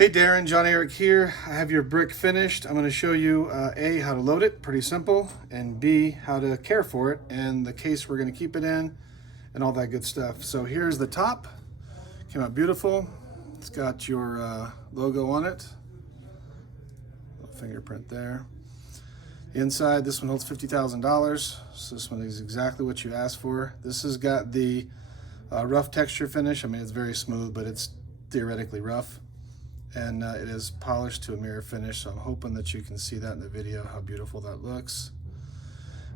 Hey Darren, John Eric here. I have your brick finished. I'm going to show you A, how to load it, pretty simple, and B, how to care for it, and the case we're going to keep it in, and all that good stuff. So here's the top. Came out beautiful. It's got your logo on it. Little fingerprint there. The inside, this one holds $50,000. So this one is exactly what you asked for. This has got the rough texture finish. I mean, it's very smooth, but it's theoretically rough. And it is polished to a mirror finish, so I'm hoping that you can see that in the video, how beautiful that looks.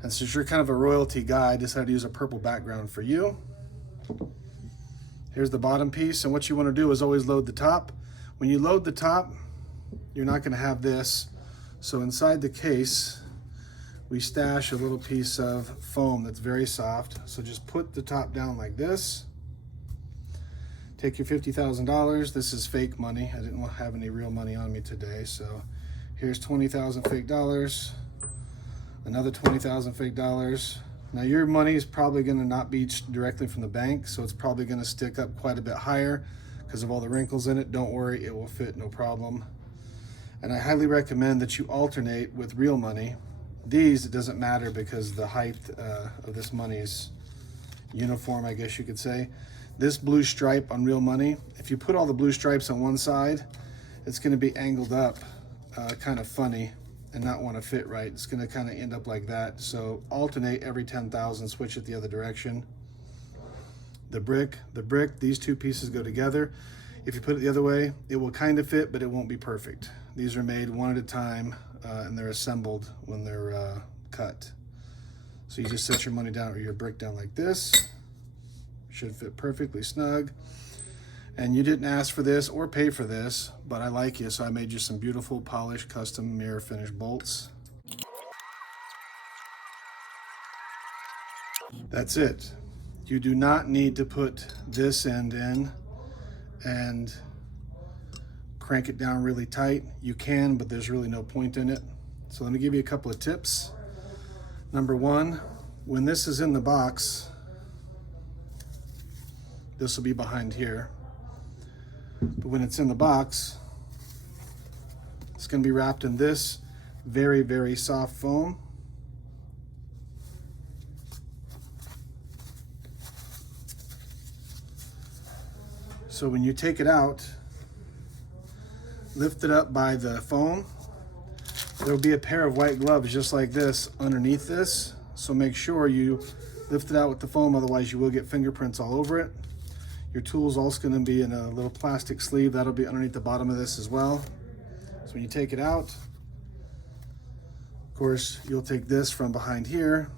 And since you're kind of a royalty guy, I decided to use a purple background for you. Here's the bottom piece, and what you want to do is always load the top. When you load the top, you're not going to have this. So inside the case, we stash a little piece of foam that's very soft. So just put the top down like this. Take your $50,000. This is fake money. I didn't have any real money on me today. So here's 20,000 fake dollars, another 20,000 fake dollars. Now your money is probably going to not be directly from the bank, so it's probably going to stick up quite a bit higher because of all the wrinkles in it. Don't worry, it will fit, no problem. And I highly recommend that you alternate with real money. These, it doesn't matter because the height of this money is uniform, I guess you could say. This blue stripe on real money, if you put all the blue stripes on one side, it's going to be angled up kind of funny and not want to fit right. It's going to kind of end up like that. So alternate every 10,000, switch it the other direction. The brick, these two pieces go together. If you put it the other way, it will kind of fit, but it won't be perfect. These are made one at a time and they're assembled when they're cut. So you just set your money down or your brick down like this. Should fit perfectly snug. And you didn't ask for this or pay for this, but I like you, so I made you some beautiful polished custom mirror finish bolts. That's it. You do not need to put this end in and crank it down really tight. You can, but there's really no point in it. So let me give you a couple of tips. Number one, when this is in the box, this will be behind here. But when it's in the box, it's going to be wrapped in this very, very soft foam. So when you take it out, lift it up by the foam. There'll be a pair of white gloves just like this underneath this. So make sure you lift it out with the foam, otherwise you will get fingerprints all over it. Your tool's also going to be in a little plastic sleeve. That'll be underneath the bottom of this as well. So when you take it out, of course, you'll take this from behind here,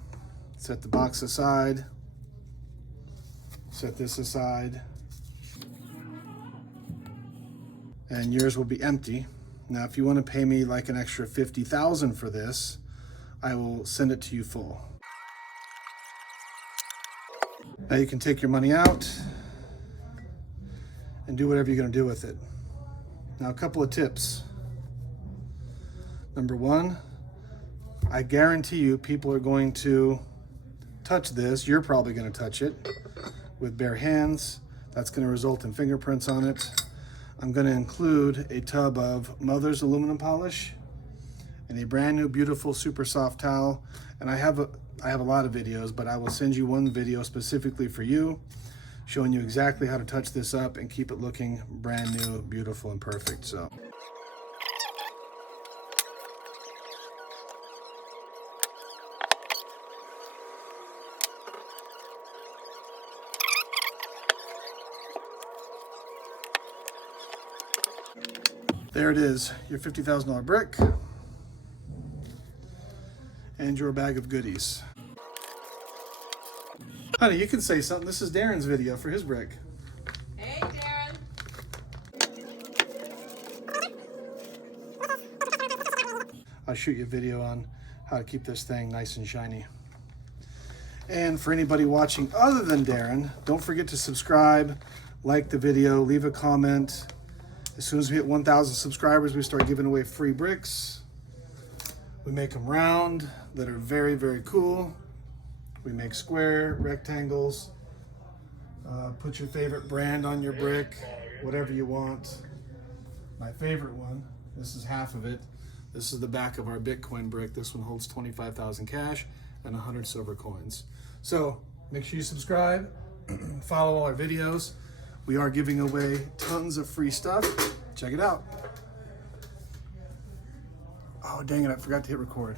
set the box aside, set this aside, and yours will be empty. Now, if you want to pay me like an extra $50,000 for this, I will send it to you full. Now you can take your money out and do whatever you're going to do with it. Now, a couple of tips. Number one, I guarantee you people are going to touch this. You're probably going to touch it with bare hands. That's going to result in fingerprints on it. I'm going to include a tub of Mother's aluminum polish and a brand new beautiful super soft towel. And I have a lot of videos, but I will send you one video specifically for you, showing you exactly how to touch this up and keep it looking brand new, beautiful, and perfect. So. There it is, your $50,000 brick and your bag of goodies. Honey, you can say something. This is Darren's video for his brick. Hey, Darren. I'll shoot you a video on how to keep this thing nice and shiny. And for anybody watching other than Darren, don't forget to subscribe, like the video, leave a comment. As soon as we hit 1,000 subscribers, we start giving away free bricks. We make them round that are very, very cool. We make square, rectangles. Put your favorite brand on your brick, whatever you want. My favorite one, this is half of it. This is the back of our Bitcoin brick. This one holds 25,000 cash and 100 silver coins. So make sure you subscribe, follow all our videos. We are giving away tons of free stuff. Check it out. Oh, dang it, I forgot to hit record.